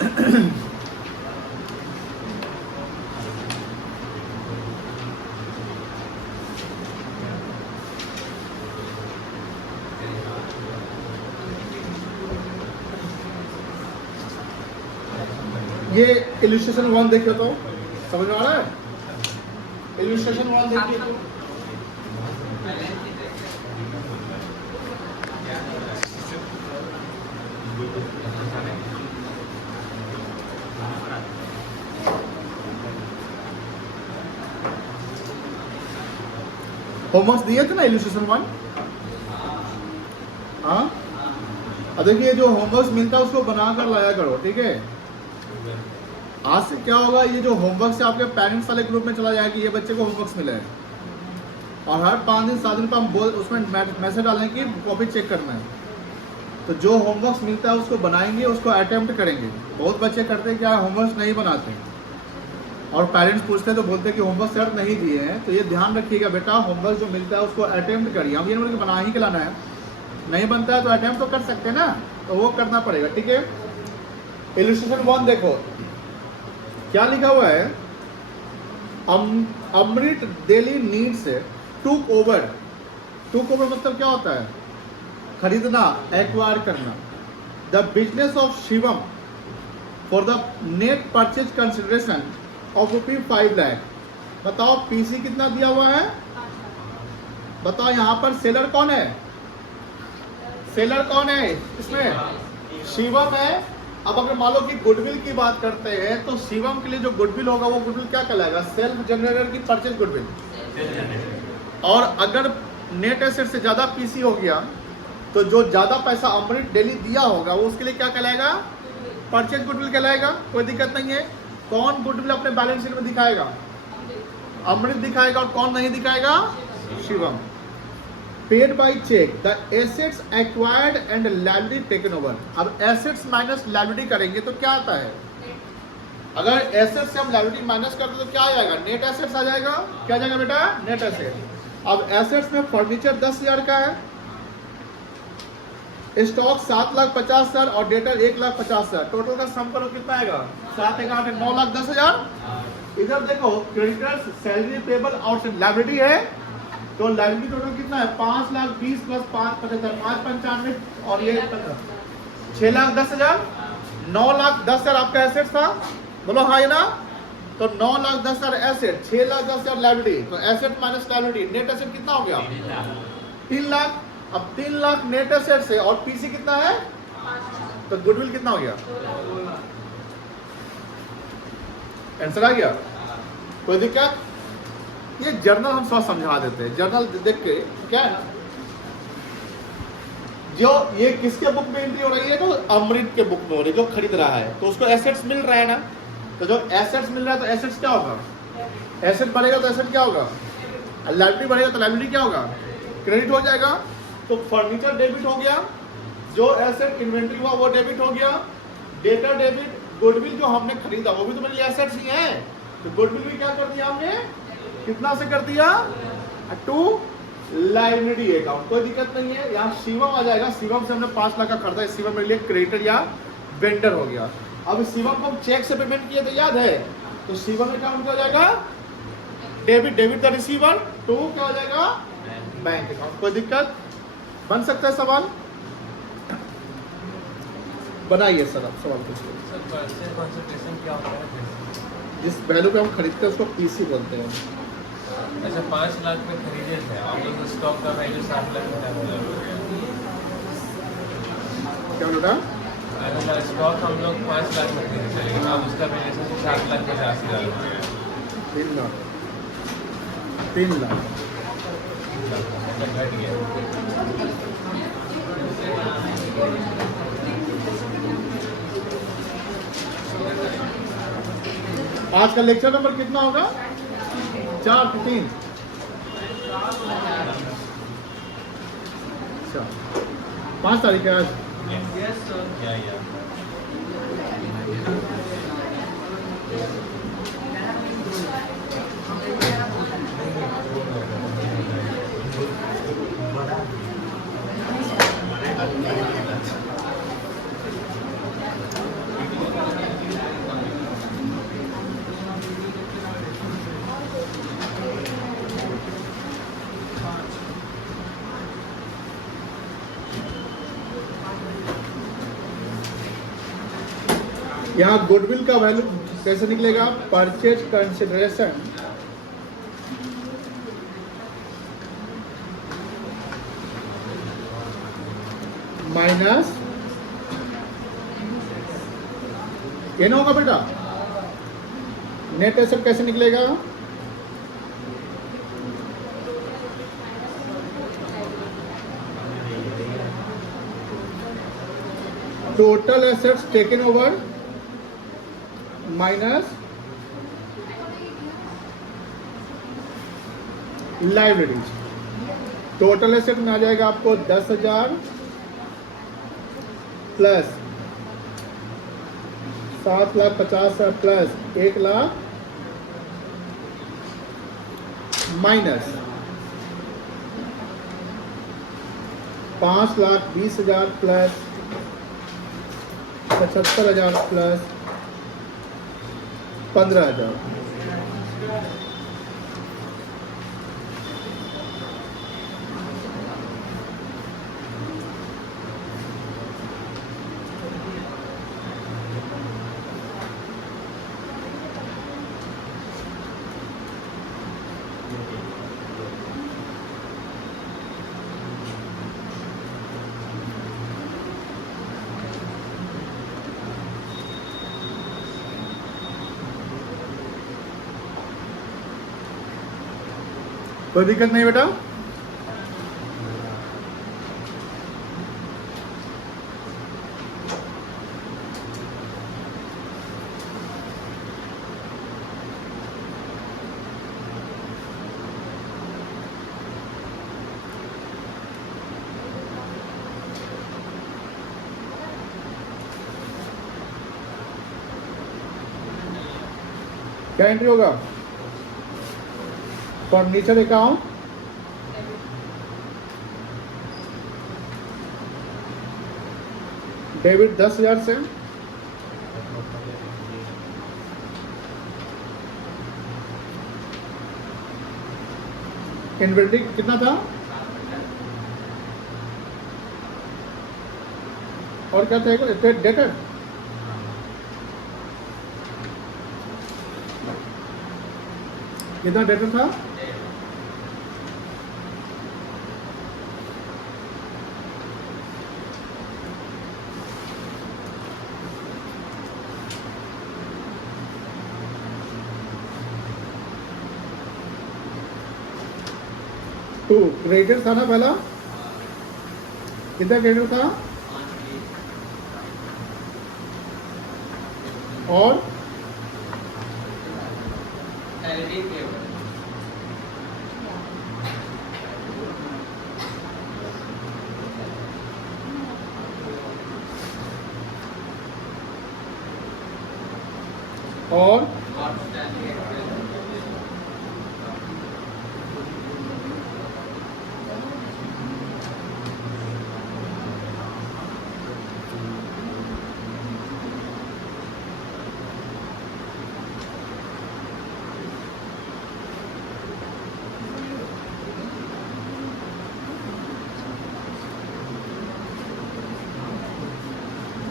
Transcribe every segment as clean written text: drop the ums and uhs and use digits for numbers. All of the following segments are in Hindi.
ये इलस्ट्रेशन 1 देखिए तो समझ में आ रहा है। इलस्ट्रेशन 1 देखिए तो होमवर्क दिए थे ना इलस्ट्रेशन 1। हाँ, अब देखिए जो होमवर्क मिलता है उसको बना कर लाया करो, ठीक है। आज से क्या होगा, ये जो होमवर्क से आपके पेरेंट्स वाले ग्रुप में चला जाएगा कि ये बच्चे को होमवर्क मिला है, और हर 5 दिन 7 दिन पर हम उसमें मैसेज डालेंगे कि कॉपी चेक करना है। तो जो होमवर्क मिलता है उसको बनाएंगे, उसको अटेम्प्ट करेंगे। बहुत बच्चे करते हैं क्या, होमवर्क नहीं बनाते और पेरेंट्स पूछते हैं तो बोलते हैं कि होमवर्क सर नहीं दिए हैं। तो ये ध्यान रखिएगा बेटा, होमवर्क जो मिलता है उसको अटेम्प्ट करिए। हम ये नहीं बना ही के लाना है, नहीं बनता है तो अटेम्प्ट तो कर सकते हैं ना, तो वो करना पड़ेगा, ठीक है। इलस्ट्रेशन 1 देखो क्या लिखा हुआ है, Amrit daily needs took over. Took over मतलब क्या होता है, खरीदना, एक्वायर करना। The business of Shivam for the net purchase consideration of ₹5 lakh. बताओ पीसी कितना दिया हुआ है, बताओ यहाँ पर सेलर कौन है, सेलर कौन है इसमें, शिवम है। अब अगर मान लो कि गुडविल की बात करते हैं तो शिवम के लिए जो गुडविल होगा वो गुडविल क्या कहलाएगा, सेल्फ जनरेटर की परचेज गुडविल। और अगर नेट एसेट से ज्यादा पीसी हो गया तो जो ज्यादा पैसा अमृत डेली दिया होगा वो उसके लिए क्या कहलाएगा, परचेज गुडविल कहलाएगा। कोई दिक्कत नहीं है। कौन गुडविल अपने बैलेंस शीट में दिखाएगा, अमृत दिखाएगा, और कौन नहीं दिखाएगा, Shivam. Paid by cheque the assets acquired and liability taken over. अब एसेट्स माइनस लायबिलिटी करेंगे तो क्या आता है, अगर एसेट्स से हम लायबिलिटी माइनस करते तो क्या आ जाएगा, नेट एसेट्स आ जाएगा। क्या आ जाएगा बेटा, नेट एसेट। अब एसेट्स में फर्नीचर 10,000 का है, स्टॉक 7,50,000 और डेटर 1,50,000। टोटल का सम करो कितना आएगा, 7 1 8 9,10,000। इधर देखो क्रेडिटर्स सैलरी पेबल और लायबिलिटी है, तो लायबिलिटी टोटल कितना है, 5,20,000 प्लस 5,75,000 5,95 और ये 6,10,000। 9,10,000 आपका एसेट था, बोलो हाँ ना। तो 9,10,000 एसेट, 6,10,000 लायबिलिटी। तो asset minus liability, net asset कितना हो गया, 3 लाख। अब 3 लाख नेट एसेट से और पीसी कितना है, तो गुडविल कितना हो गया, आंसर आ गया। कोई दिक्कत, ये जर्नल हम थोड़ा समझा देते हैं। जर्नल देख के क्या है ना, जो ये किसके बुक में एंट्री हो रही है, तो अमृत के बुक में हो रही है, जो खरीद रहा है तो उसको एसेट्स मिल रहा है ना। तो जो एसेट्स मिल रहा है तो एसेट्स क्या होगा, एसेट बढ़ेगा तो एसेट क्या होगा, लायबिलिटी बढ़ेगा तो लायबिलिटी क्या होगा, क्रेडिट हो जाएगा। तो फर्नीचर डेबिट हो गया, जो एसेट इन्वेंट्री हुआ वो डेबिट हो गया, डेटा डेबिट। गुडविल जो हमने खरीदा वो भी तो मेरे लिए एसेट्स ही है, तो गुडविल भी क्या कर दिया हमने, कितना से कर दिया, टू लायबिलिटी अकाउंट। कोई दिक्कत नहीं है। यहाँ शिवम आ जाएगा, शिवम से हमने 5 लाख का खरीदा, शिवम मेरे लिए क्रेडिटर या वेंडर हो गया। अब शिवम को हम चेक से पेमेंट किए थे, याद है, तो शिवम अकाउंट क्या हो जाएगा, debit, debit the receiver, to क्या हो जाएगा, बैंक अकाउंट। कोई दिक्कत, बन सकता है सवाल, बनाइए सर आप सवाल पूछिए। जिस वैल्यू पे हम खरीदते हैं उसको पीसी बोलते हैं। अच्छा 5 लाख में खरीदे थे और तो स्टॉक का वैल्यू 7 लाख में क्या बेटा, अगर स्टॉक हम लोग 5 लाख में खरीदे थे लेकिन अब उसका वैल्यूएशन 7,50,000 हो गया। 3 लाख 3 लाख घट गया। आज का लेक्चर नंबर कितना होगा, 4 कि 3, 5 तारीख है आज। यस सर, या यहाँ गुडविल का वैल्यू कैसे निकलेगा? परचेज कंसिडरेशन माइनस, ये ना होगा बेटा, नेट एसेट कैसे निकलेगा? Total assets taken over minus liabilities. Total asset में आ जाएगा आपको 10,000 plus 7,50,000 plus 1,00,000 minus 5,20,000 plus 75,000 plus 15,000। कोई दिक्कत नहीं बेटा? क्या एंट्री होगा? फर्नीचर अकाउंट डेबिट 10,000 से, इन्वेंटरी कितना था और क्या था? डेटर कितना डेटर था? तो क्रेडिटर था ना पहला, कितना क्रेडिटर था? और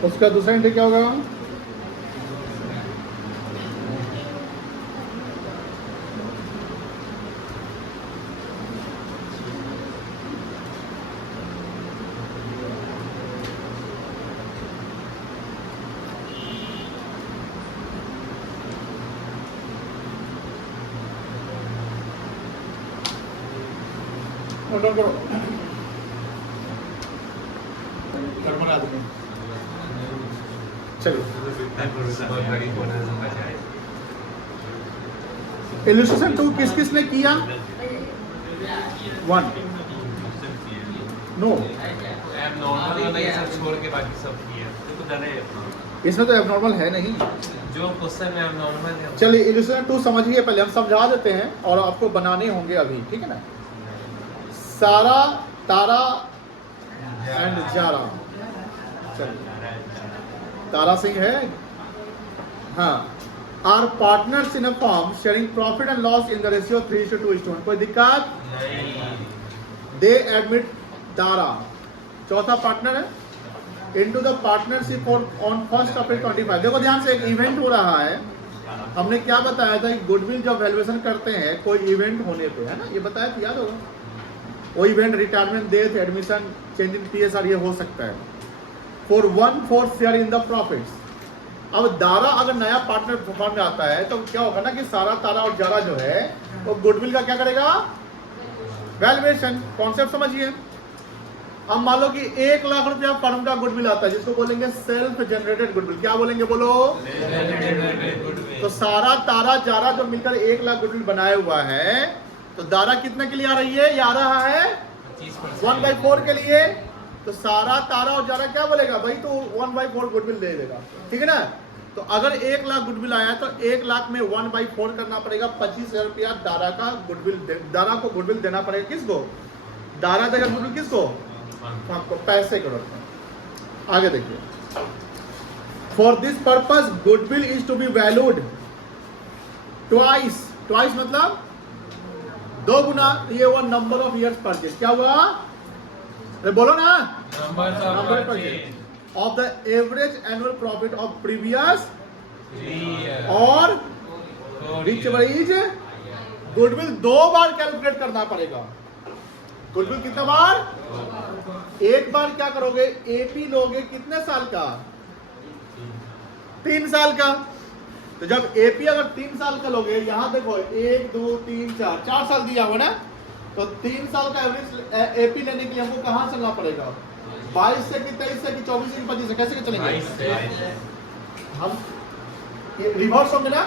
उसका दूसरा एंट्री क्या होगा? नोट करो। चलो इलस्ट्रेशन 2 किस किस ने किया? 1 नो, छोड़ के बाकी सब किया तो डरे इसमें तो एबनॉर्मल है नहीं। जो क्वेश्चन में एबनॉर्मल है। चलिए इलस्ट्रेशन 2 समझिए, पहले हम समझा देते हैं और आपको बनाने होंगे अभी, ठीक है ना? सारा, तारा एंड जारा। चलिए तारा सिंह है, हाँ, are partners in a firm sharing profit and loss in the ratio 3:2:1। कोई दिक्कत? दे एडमिट तारा चौथा पार्टनर है, into the partnership on 1st April 25। देखो ध्यान से, एक इवेंट हो रहा है। हमने क्या बताया था कि गुडविल जब वैल्यूएशन करते हैं कोई इवेंट होने पे, है ना, ये बताया था, याद होगा। वो event retirement, death, admission, change in TSR ये हो सकता है। For 1/4 share in the profits. अब दारा अगर नया पार्टनर फॉर्म में आता है तो क्या होगा ना कि सारा, तारा और जारा जो है वो गुडविल का क्या करेगा, वैल्यूएशन। कॉन्सेप्ट समझिए। अब मान लो कि 1 लाख रुपया फर्म का गुडविल आता है, जिसको बोलेंगे सेल्फ जनरेटेड गुडविल। क्या बोलेंगे, बोलो। तो सारा, तारा, जारा जो मिलकर 1 लाख गुडविल बनाया हुआ है, तो दारा कितने के लिए आ रही है, ये आ रहा है 1/4 के लिए। तो सारा, तारा और जारा क्या बोलेगा भाई, तो 1/4 गुडविल दे देगा, ठीक है ना। तो अगर 1 लाख गुडविल आया तो 1 लाख में 1/4 करना पड़ेगा, 25,000 रुपया दारा का गुडविल, दारा को गुडविल देना पड़ेगा। किसको, दारा देगा गुडविल किसको, आपको, पैसे करो। आगे देखिए, for this purpose goodwill is to be valued twice. Twice मतलब 2 गुना। ये हुआ नंबर ऑफ इयर्स परचेज। क्या हुआ, अरे बोलो ना, number purchase of the average annual profit of previous और विच इज गुडविल 2 बार कैलकुलेट करना पड़ेगा। गुडविल कितना बार, 1 बार क्या करोगे, एपी लोगे कितने साल का, 3 साल का। तो जब एपी अगर 3 साल का लोगे, यहां देखो 1 2 3 4 साल दिया हुआ ना, तो 3 साल का एवरेज एपी लेने के लिए हमको कहां चलना पड़ेगा, 22 से कि 23 से कि 24 से कि 25 से, कैसे चलेंगे हम, ये रिवर्स होंगे ना।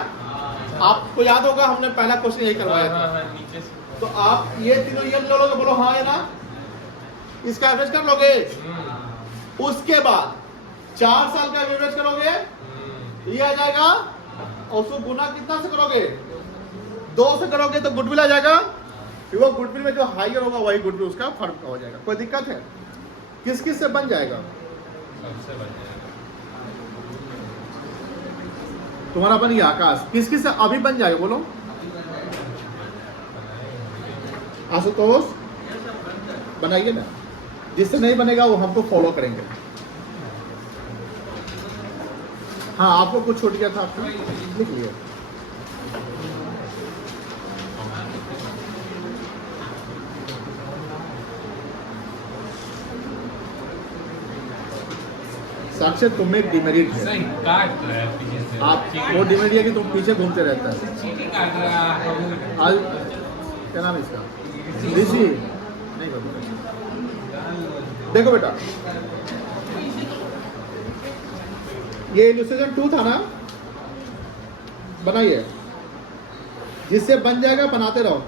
आपको याद होगा हमने पहला क्वेश्चन यही करवाया था। तो आप ये तीनों ईयर ले लोगे, बोलो हाँ है ना, इसका एवरेज कर लोगे। उसके बाद 4 साल का एवरेज करोगे, ये आ जाएगा, और उसको गुना कितना से करोगे, 2 से करोगे तो गुडविल आ जाएगा। फिर वो गुडविल में जो हाइयर होगा वही गुडविल उसका फर्म का हो जाएगा। कोई दिक्कत है, किस किस से बन जाएगा, सबसे बन जाएगा। तुम्हारा बन गया आकाश, किस किस से अभी बन जाएगा, बोलो। आशुतोष बनाइए ना, जिससे नहीं बनेगा वो हमको फॉलो करेंगे। हाँ, आपको कुछ छूट गया था, आपको लिख लिया। साक्षात तुम्हें डिमेरिट है, सही काट रहा है पीछे से। आप वो डिमेरिट है कि तुम पीछे घूमते रहता है। चीटी काट रहा है। आज क्या नाम है इसका, ऋषि नहीं करता। देखो बेटा, ये इलस्ट्रेशन 2 था ना, बनाइए, जिससे बन जाएगा बनाते रहो।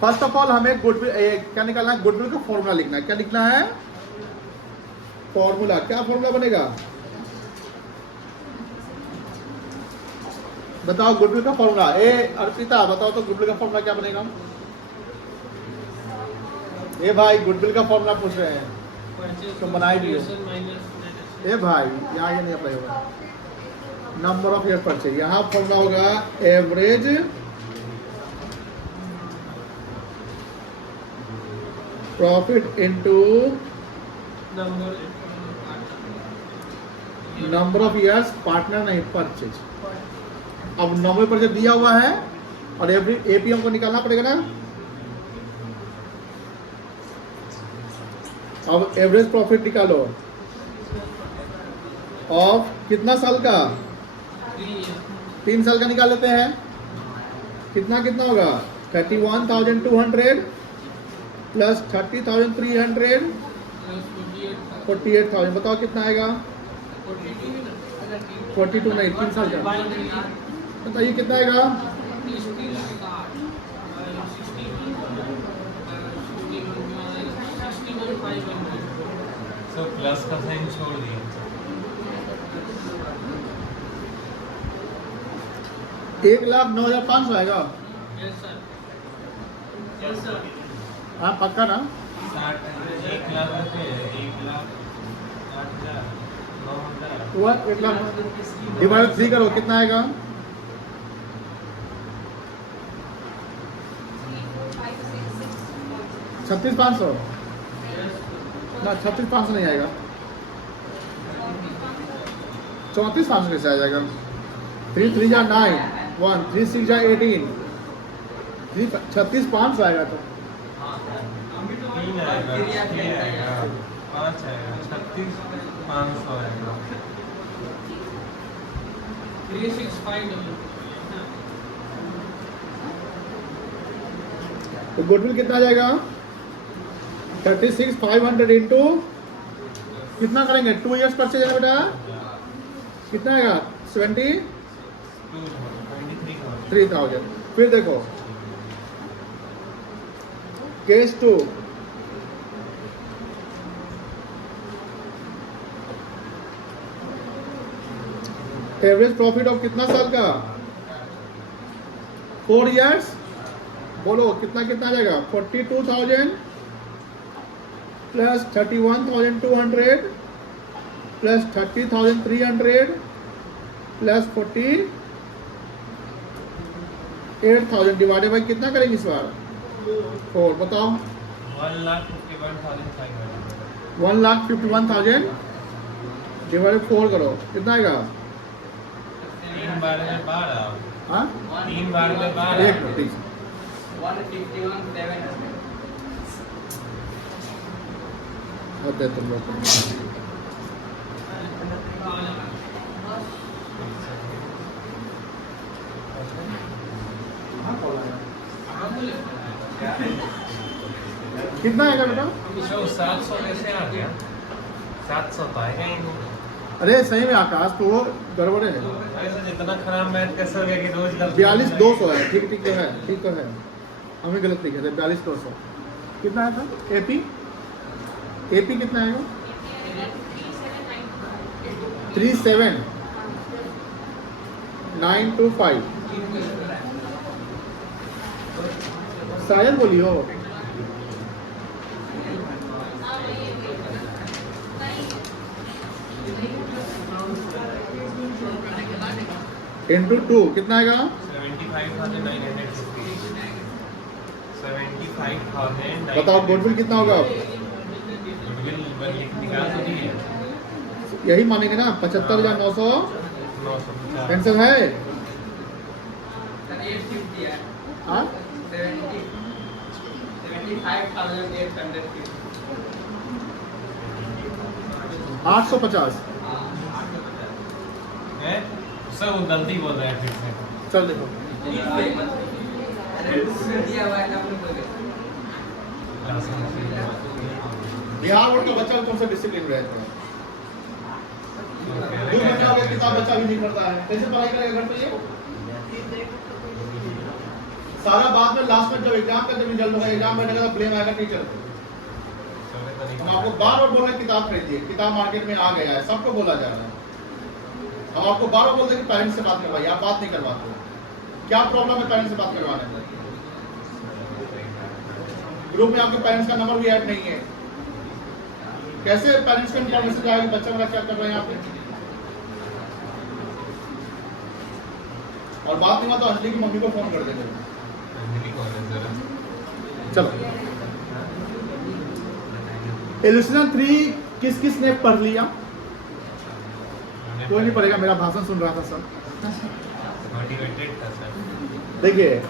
फर्स्ट ऑफ ऑल हमें गुडविल क्या निकालना है, गुडविल का फॉर्मूला लिखना है। क्या लिखना है, फॉर्मूला। क्या फॉर्मूला बनेगा, बताओ गुडविल का फॉर्मूला। ए अर्पिता बताओ तो गुडविल का फॉर्मूला क्या बनेगा। ए भाई गुडविल का फॉर्मूला पूछ रहे हैं, तो बनाई दिए। ए भाई यहाँ ये नहीं अप्लाई होगा, नंबर ऑफ ईयर परचेज। यहाँ फॉर्मूला होगा average profit into number of years, partner नहीं परचेज। अब नंबर परचेज दिया हुआ है और एवरी एपी हमको निकालना पड़ेगा ना। अब एवरेज प्रॉफिट निकालो ऑफ कितना साल का, 3 साल का निकाल लेते हैं। कितना कितना होगा, 31,200 प्लस 30,300 48,000। बताओ कितना आएगा, 42 नहीं, 3 साल का। बताइए कितना आएगा, तो प्लस का साइन छोड़ दिया। 1,09,500 आएगा। हाँ पक्का ना, 1 लाख रुपए, 1,08,000, 9,000। हुआ 1 लाख डिवाइड 3 करो, कितना आएगा, 36,500 ना, 36,500 नहीं आएगा, 34 साल से कैसे आ जाएगा? 3 3 जा 9, 1 3 6 जा 18, 36 500 आएगा तो 3 आएगा, 6 आएगा, 5 आएगा, 36 500 आएगा। 365 तो गुडविल कितना आ जाएगा? 36 500 इंटू कितना करेंगे? 2 इयर्स परचेज है बेटा, कितना आएगा? 23,000। फिर देखो केस 2, एवरेज प्रॉफिट ऑफ कितना साल का? 4 इयर्स। बोलो कितना कितना आ जाएगा? 42,000 plus 31,200 plus 30,300 plus 48,000 divided by कितना करेंगे इस बार? 4। बताओ 1,51,500 1,51,000 डिवाइडेड 4 करो, कितना आएगा? 3 बार में 12। हाँ 3 बार में 12। एक मिनट 151,700 होते तुम लोग को। कितना आएगा बेटा? 700 कैसे आ गया? 700 तो आएगा ही नहीं। अरे सही में आकाश तो वो गड़बड़े है। ऐसा जितना खराब मैथ कैसे हो गया कि रोज 42,200 है। ठीक ठीक तो है, ठीक तो है, हमें गलत लिखे थे। 42,200 कितना आया था? एपी कितना आएगा? 37,925 शायद बोलियो। इंटू 2 कितना आएगा? 75,950। 75,000। बताओ गुडविल कितना होगा? गुडविल निकाल तो दी है। यही मानेंगे ना? 75,900 950। कैंसिल है? 850 है। हाँ 75,850 850। है सब वो गलती बोल रहा है फिर से। चल देखो दिया हुआ है ना आपने बोले। बिहार बोर्ड का बच्चा कौन सा डिसिप्लिन रहे थोड़ा? 2 महीने हो गए किताब बच्चा भी नहीं पढ़ता है, कैसे पढ़ाई करेगा घर पे ये? सारा बाद में लास्ट में जब एग्जाम का जब रिजल्ट होगा, एग्जाम बैठेगा तो ब्लेम आएगा टीचर पे। हम आपको बार बार बोल रहे हैं किताब खरीदिए, किताब मार्केट में आ गया है, सबको बोला जा रहा है। हम आपको बार बार बोलते हैं कि पेरेंट्स से बात करवाइए, आप बात नहीं करवाते। क्या प्रॉब्लम है पेरेंट्स से बात करवाने में? ग्रुप में आपके पेरेंट्स का नंबर भी ऐड नहीं है, कैसे पेरेंट्स को इन्फॉर्मेशन जाएगा कि बच्चा मेरा क्या कर रहे हैं यहाँ पे? और बात नहीं हुआ तो अंजलि की मम्मी को फोन कर देंगे। चलो इल्यूस्ट्रेशन 3 किस किस ने पढ़ लिया? कोई नहीं पढ़ेगा, मेरा भाषण सुन रहा था सब। मोटिवेटेड था सर। देखिए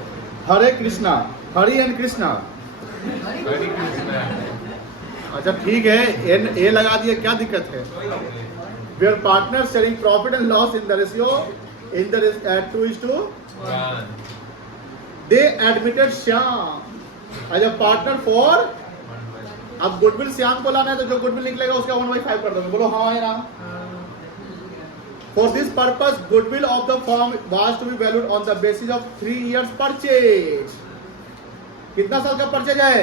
हरे कृष्णा, हरि एंड कृष्णा। हरे कृष्णा। अच्छा ठीक है, एन ए लगा दिए, क्या दिक्कत है? Where partner sharing profit and loss in the ratio in the 2:1 they admitted Shyam as a partner for. अब गुडविल श्याम को लाना है तो जो गुडविल निकलेगा उसका 1/5 कर दोगे। बोलो हाँ है ना? For this purpose, goodwill of the firm was to be valued on the basis of 3 years purchase. कितना साल का परचेज है?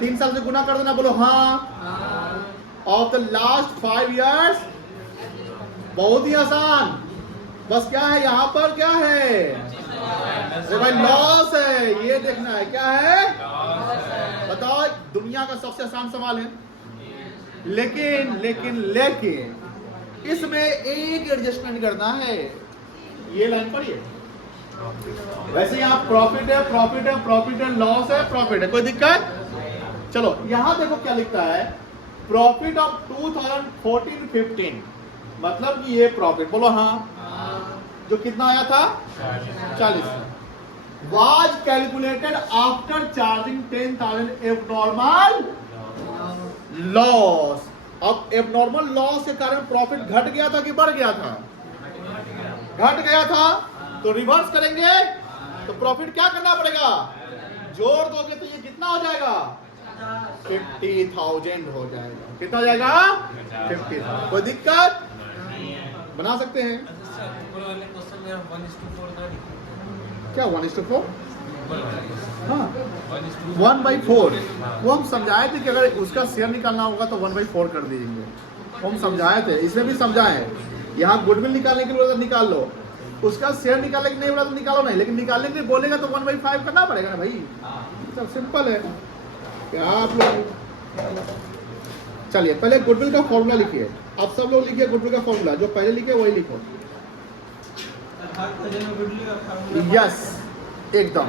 3 साल से गुना कर देना। बोलो हाँ। Of the last 5 years, बहुत ही आसान। बस क्या है यहाँ पर? क्या है? अरे भाई लॉस है, ये देखना है क्या है। बताओ दुनिया का सबसे आसान सवाल है, लेकिन लेकिन लेकिन इसमें एक एडजस्टमेंट करना है। ये लाइन पढ़िए। वैसे यहाँ प्रॉफिट है, प्रॉफिट है, प्रॉफिट है, लॉस है, प्रॉफिट है, कोई दिक्कत? चलो यहाँ देखो क्या लिखता है। प्रॉफिट ऑफ 2014-15 मतलब कि ये प्रॉफिट, बोलो हाँ, जो कितना आया था 40 was calculated after charging 10,000 abnormal loss। अब abnormal loss के कारण प्रॉफिट घट गया था कि बढ़ गया था? घट गया था, तो रिवर्स करेंगे तो प्रॉफिट क्या करना पड़ेगा? जोड़ दोगे तो ये कितना हो जाएगा? 50,000 हो जाएगा। कितना हो जाएगा? 50,000। कोई दिक्कत? बना सकते हैं ऊपर वाले क्वेश्चन में 1:4 का लिखा क्या? 1:4? ऊपर वाले क्वेश्चन हाँ 1:4 1/4। वो हम समझाए थे कि अगर उसका शेयर निकालना होगा तो 1/4 कर दीजिए। वो हम समझाए थे, इसमें भी समझाए। यहाँ गुडविल निकालने के लिए बोला तो निकाल लो, उसका शेयर निकालने के नहीं बोला तो निकालो नहीं, लेकिन निकालने के लिए बोलेगा तो 1/5 करना पड़ेगा ना भाई। सब सिंपल है। क्या आप लोग, चलिए पहले गुडविल का फॉर्मूला लिखिए। आप सब लोग लिखिए गुडविल का फॉर्मूला, जो पहले लिखे वही लिखो। यस, एकदम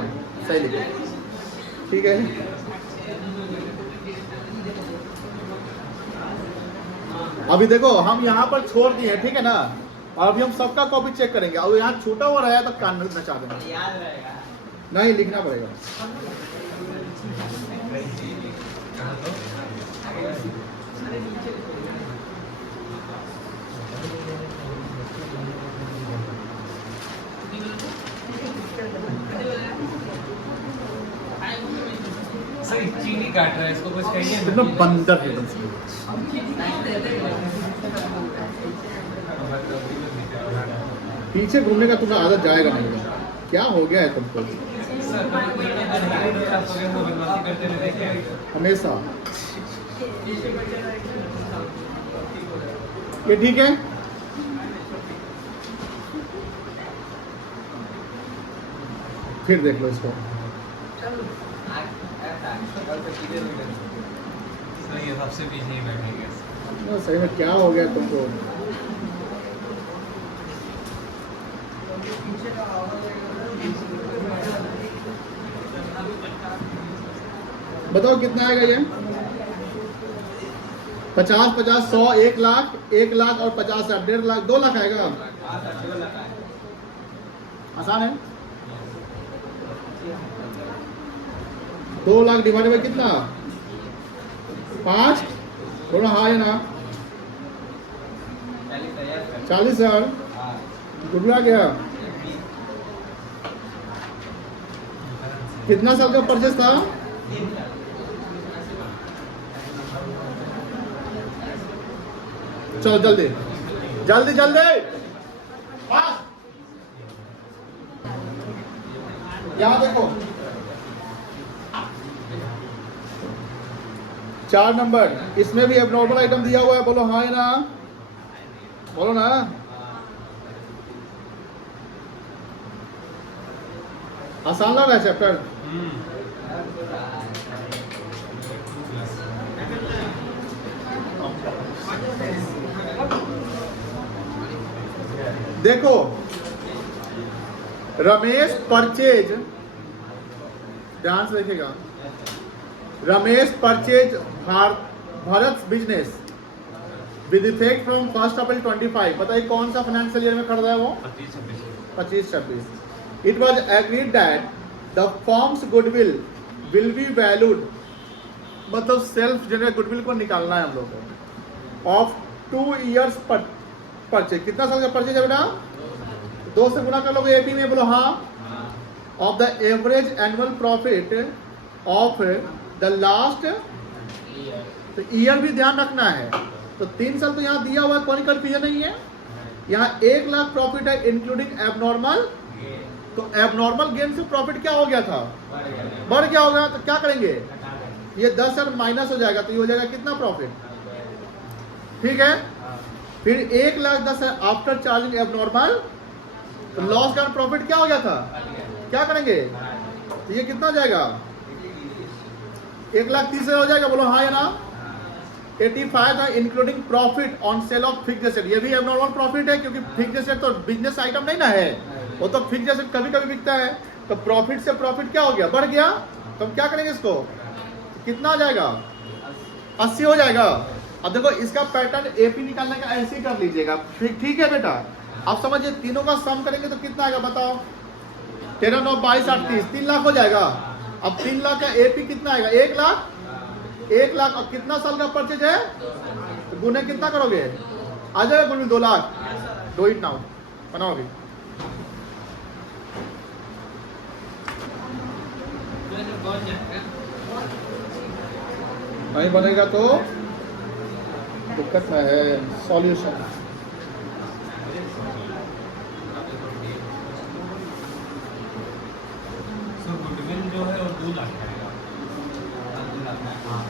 सही लिखे, ठीक है। अभी देखो हम यहाँ पर छोड़ दिए, ठीक है ना, और अभी हम सबका कॉपी चेक करेंगे। और यहाँ छूटा हुआ रहा तो कान नचा देना, याद रहेगा। नहीं लिखना पड़ेगा। सर चीनी काट रहा है, इसको कुछ कहिए ना। एकदम बंदर है एकदम से। पीछे घूमने का तुम्हें आदत जाएगा नहीं। क्या हो गया है तुमको? सर वो बदमाशी करते हुए देखे हैं। हमेशा ये ठीक है। फिर देख लो इसको। सर ये सबसे पीछे ही बैठेंगे। ना सही में क्या हो गया तुमको? बताओ कितना आएगा ये? 50, 50, 100, 1 लाख, 1 लाख और 50,000, 1.5 लाख, 2 लाख आएगा। आसान है। 2 लाख डिवाइड बाय कितना? 5। थोड़ा हाँ है ना? 40,000। गुडला गया। कितना साल का परचेस था? चलो जल्दी जल्दी जल्दी, यहाँ देखो 4 नंबर, इसमें भी एबनॉर्मल आइटम दिया हुआ है। बोलो हाँ या ना? बोलो ना। आसान लग रहा है चैप्टर? देखो रमेश परचेज, ध्यान से देखिएगा, Ramesh purchase Bharat business with effect from 1 अप्रैल 25। बताइए कौन सा फाइनेंशियल ईयर में खरीदा है वो? 25-26। It was agreed that the forms goodwill will be valued, मतलब सेल्फ जनरेट गुडविल को निकालना है हम लोग को, ऑफ 2 ईयर्स परचेज। कितना साल का परचेज है बेटा? 2 से गुना कर लोगे एपी में। बोलो हाँ। Of the average annual profit of the last, तो ईयर भी ध्यान रखना है। तो 3 साल तो यहाँ दिया हुआ है, कोई कंफ्यूजन नहीं है। यहाँ 1 लाख प्रॉफिट है इंक्लूडिंग एबनॉर्मल, तो एबनॉर्मल गेन से प्रॉफिट क्या हो गया था? बढ़ गया होगा। तो क्या करेंगे? ये 10,000 माइनस हो जाएगा, तो ये हो जाएगा कितना प्रॉफिट? ठीक है। फिर 1,10,000 आफ्टर चार्जिंग एबनॉर्मल, तो लॉस का प्रॉफिट क्या हो गया था? क्या करेंगे? तो ये कितना हो जाएगा? 1,30,000 हो जाएगा। बोलो हाँ या ना? 85 था including profit on sale of fixed asset. ये भी एबनॉर्मल प्रॉफिट है, क्योंकि फिक्स्ड एसेट तो बिजनेस आइटम नहीं ना है, वो तो फिक्स्ड एसेट कभी कभी बिकता है। तो प्रॉफिट से प्रॉफिट क्या हो गया? बढ़ गया। तो हम क्या करेंगे इसको? कितना हो जाएगा? 80 हो जाएगा। अब देखो इसका पैटर्न एपी निकालने का ऐसे ही कर लीजिएगा, ठीक है बेटा। अब समझिए तीनों का सम करेंगे तो कितना आएगा बताओ, 13 9 22 8 30, 3 लाख हो जाएगा। अब 3 लाख का एपी कितना आएगा, 1 लाख। 1 लाख और कितना साल का परचेज है, तो गुने कितना करोगे, आ जाएगा गुने 2 लाख। डू इट नाउ, बनाओ अभी। नहीं बनेगा तो दिक्कत में है। सॉल्यूशन सो गुडविल जो है वो 2 लाख आएगा। हाँ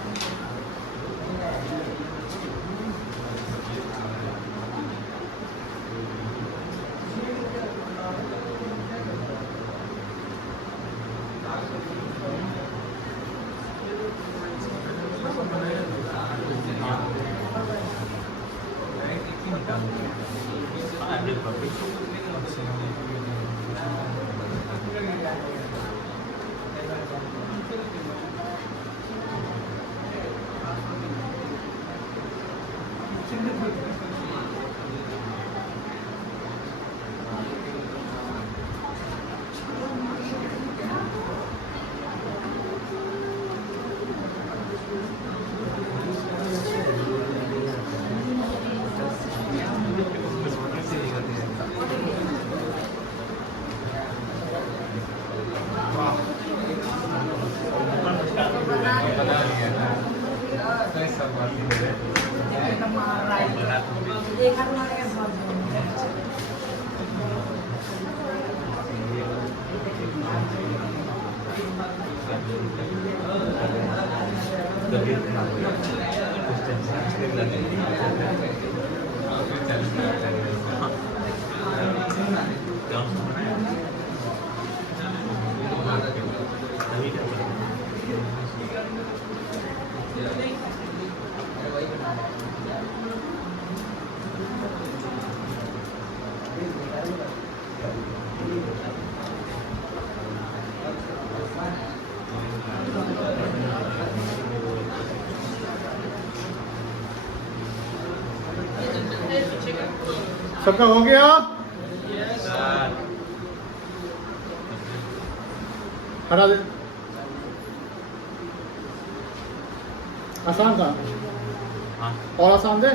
सबका हो गया। हटा दे, आसान था। हाँ और आसान दे।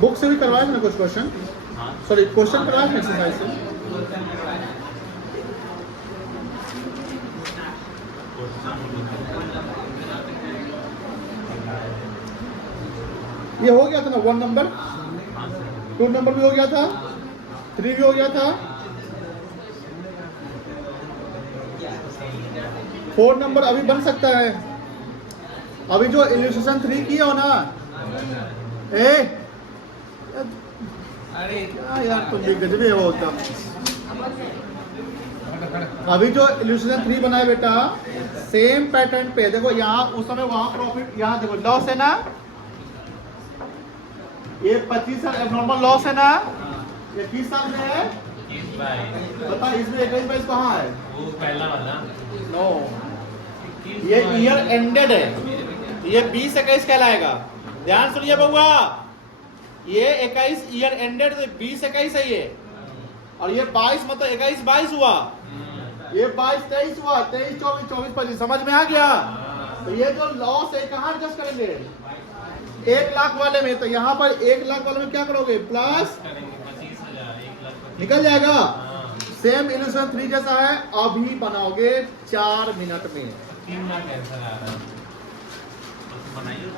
बुक से भी करवाए ना कुछ क्वेश्चन, हाँ सॉरी क्वेश्चन करवाए ना एक्सरसाइज से। ये हो गया था ना 1 नंबर, 2 नंबर भी हो गया था, 3 भी हो गया था, 4 नंबर अभी बन सकता है। अभी जो इलस्ट्रेशन 3 किया हो ना, अरे क्या यार तुम भी गजबे हो एकदम। अभी जो इलस्ट्रेशन 3 बनाए बेटा, सेम पैटर्न पे देखो, यहाँ उस समय वहां प्रॉफिट, यहाँ देखो लॉस है ना, ये 25 साल एबनॉर्मल लॉस है ना, ये 20 साल में है। 21 बता इसमें 21 22 कहाँ है? वो पहला वाला नो, ये ईयर एंडेड है, ये 20 21 कहलाएगा। ध्यान सुनिए बउआ, ये 21 ईयर एंडेड, तो 20 21 है ये, और ये 22 मतलब 21 22 हुआ, ये 22 23 हुआ, 23 24 24 25। समझ में आ गया? तो ये जो लॉस है कहाँ एडजस्ट करेंगे, 1 लाख वाले में, तो यहाँ पर 1 लाख वाले में क्या करोगे, प्लस करेंगे 25,000, 1,25,000 निकल जाएगा। हाँ। सेम इल्यूशन 3 जैसा है, अभी बनाओगे 4 मिनट में। 3 लाख कैंसर आ रहा है, बनाइए।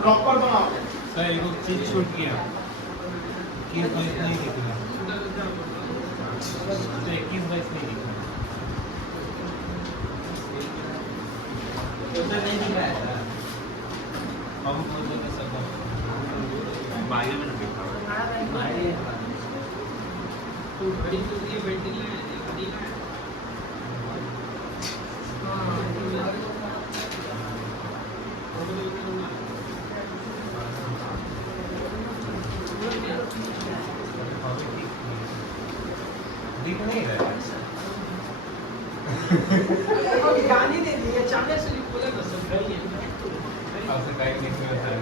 प्रॉपर बनाओ। सर एक चीज छूट गया, 21 22 नहीं निकला, तो 21 22 नहीं निकला। नहीं दिख रहा है हम बोल देंगे सब बाहर में नहीं हाँ दिख नहीं रहा है। गाने दे दिए अचानक से बोला ना सब गई है आपसे टाइम नहीं मिलता है।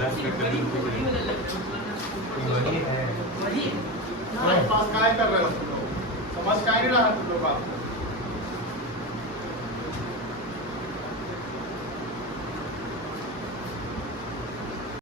10 पे कभी वही पास काय कर रहे हो तुम लोग? समझ काय नहीं रहा तुम लोग बात को?